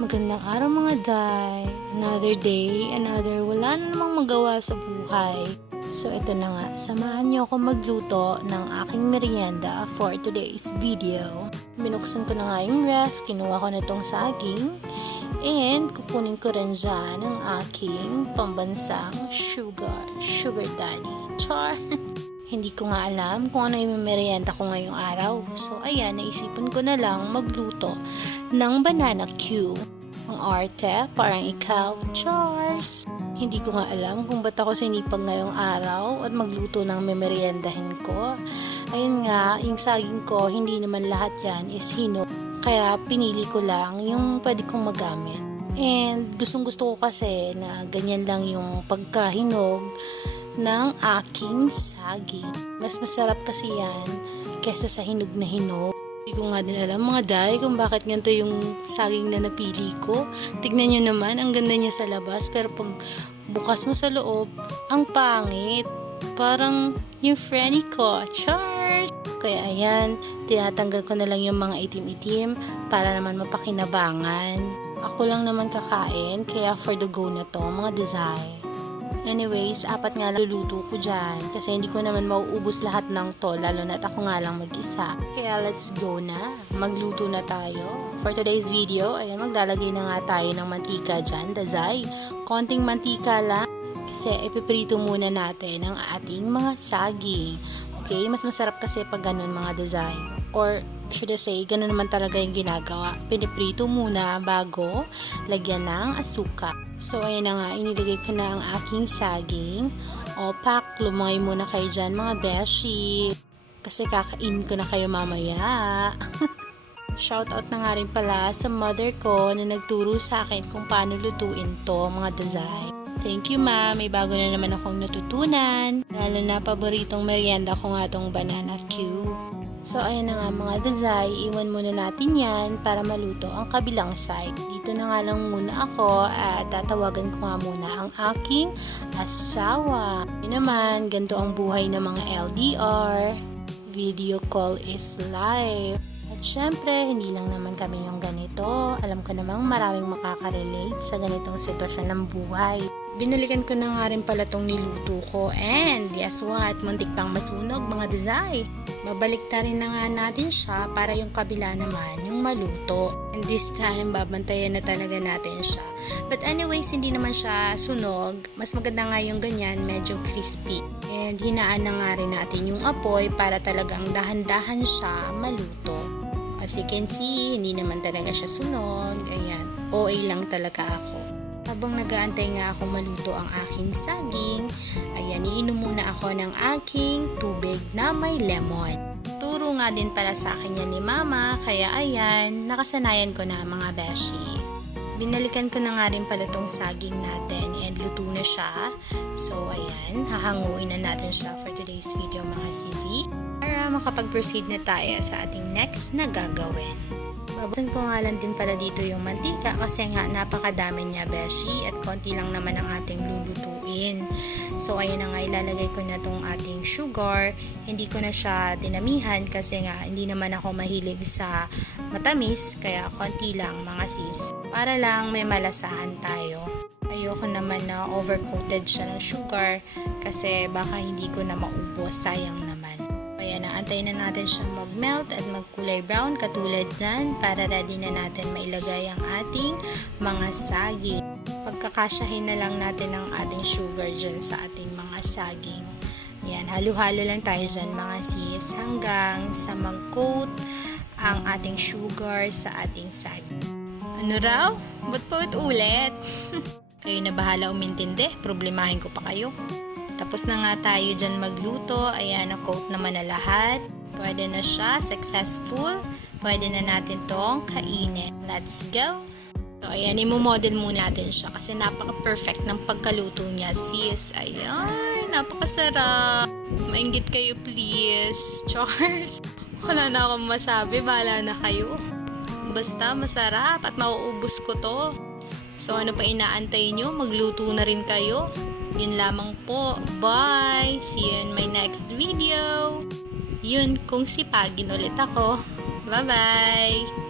Magandang araw mga day. Another day, another wala na namang magawa sa buhay. So ito na nga, samahan niyo ako magluto ng aking merienda for today's video. Binuksan ko na nga yung ref, kinuha ko na itong saging, and kukunin ko rin dyan ang aking pambansang sugar daddy. Char! Hindi ko nga alam kung ano yung merienda ko ngayong araw. So ayan, naisipan ko na lang magluto ng banana Q. Ang arte, parang ikaw, Charles. Hindi ko nga alam kung ba't ako sinipag ngayong araw at magluto ng memeriendahin ko. Ayun nga, yung saging ko, hindi naman lahat yan is hinog. Kaya pinili ko lang yung pwede kong magamit. And gustong gusto ko kasi na ganyan lang yung pagkahinog ng aking saging. Mas masarap kasi yan kesa sa hinog na hinog. Hindi ko nga din alam mga day kung bakit ganito yung saging na napili ko. Tignan nyo naman, ang ganda niya sa labas, pero pag bukas mo sa loob, ang pangit. Parang yung Frenny ko. Charles! Kaya ayan, tinatanggal ko na lang yung mga itim-itim para naman mapakinabangan. Ako lang naman kakain, kaya for the go na to mga design. Anyways, 4 nga lang luluto ko dyan kasi hindi ko naman mauubos lahat ng to, lalo na't ako nga lang mag-isa. Kaya let's go na, magluto na tayo. For today's video, ayan, maglalagay na nga tayo ng mantika dyan, dazay. Konting mantika lang kasi ipiprito muna natin ang ating mga saging. Okay, mas masarap kasi pag ganun mga dazay. Or should I say, ganun naman talaga yung ginagawa. Piniprito muna bago lagyan ng asukal. So, ayan na nga, inilagay ko na ang aking saging. O, lumangay muna kayo dyan mga beshi. Kasi kakain ko na kayo mamaya. Shoutout na nga rin pala sa mother ko na nagturo sa akin kung paano lutuin to mga dazay. Thank you ma, may bago na naman akong natutunan. Lalo na paboritong merienda ko nga tong banana Q. So, ayan na nga mga dazay, iwan muna natin yan para maluto ang kabilang side. Dito na nga lang muna ako at tatawagan ko nga muna ang aking asawa. Yun naman, ganito ang buhay ng mga LDR. Video call is live. At syempre, hindi lang naman kami yung ganito. Alam ko namang maraming makaka-relate sa ganitong sitwasyon ng buhay. Binalikan ko na nga rin pala tong niluto ko and guess what? Muntik pang masunog mga dazay. Babalik na rin na nga natin siya para yung kabila naman yung maluto. And this time, babantayan na talaga natin siya. But anyways, hindi naman siya sunog. Mas maganda nga yung ganyan, medyo crispy. And hinaan na nga rin natin yung apoy para talagang dahan-dahan siya maluto. As you can see, hindi naman talaga siya sunog. Ayan, OA lang talaga ako. Habang nag-aantay nga ako maluto ang aking saging, ayan, iinom muna ako ng aking tubig na may lemon. Turo nga din pala sa akin yan ni mama, kaya ayan, nakasanayan ko na mga beshi. Binalikan ko na nga rin pala tong saging natin and luto na siya. So ayan, hahanguin na natin siya for today's video mga sisi para makapag-proceed na tayo sa ating next na gagawin. Babasan ko nga lang din pala dito yung mantika kasi nga napakadami niya beshi at konti lang naman ang ating lulutuin. So ayan na nga, ilalagay ko na tong ating sugar. Hindi ko na siya dinamihan kasi nga hindi naman ako mahilig sa matamis, kaya konti lang mga sis. Para lang may malasahan tayo. Ayoko naman na overcoated siya ng sugar kasi baka hindi ko na maubos, sayang naman. Ayan, antayin na natin siyang mag-melt at magkulay brown katulad nan para ready na natin mailagay ang ating mga saging. Pagkakasyahin na lang natin ang ating sugar dyan sa ating mga saging. Ayan, halo-halo lang tayo dyan mga sis hanggang sa mag-coat ang ating sugar sa ating saging. Ano raw? Ba't pa ulit? Kayo na bahala umintindi, problemahin ko pa kayo. Tapos na nga tayo dyan magluto. Ayan, na-coat naman na lahat. Pwede na siya, successful. Pwede na natin tong kainin. Let's go! So, ayan, imomodel muna natin siya kasi napaka-perfect ng pagkaluto niya, sis. Ayan, napakasarap. Mainggit kayo, please. Charles, wala na akong masabi. Bahala na kayo. Basta masarap at mauubos ko to. So, ano pa inaantay nyo? Magluto na rin kayo. Yun lamang po. Bye! See you in my next video. Yun, kung sipagin ulit ako. Bye-bye!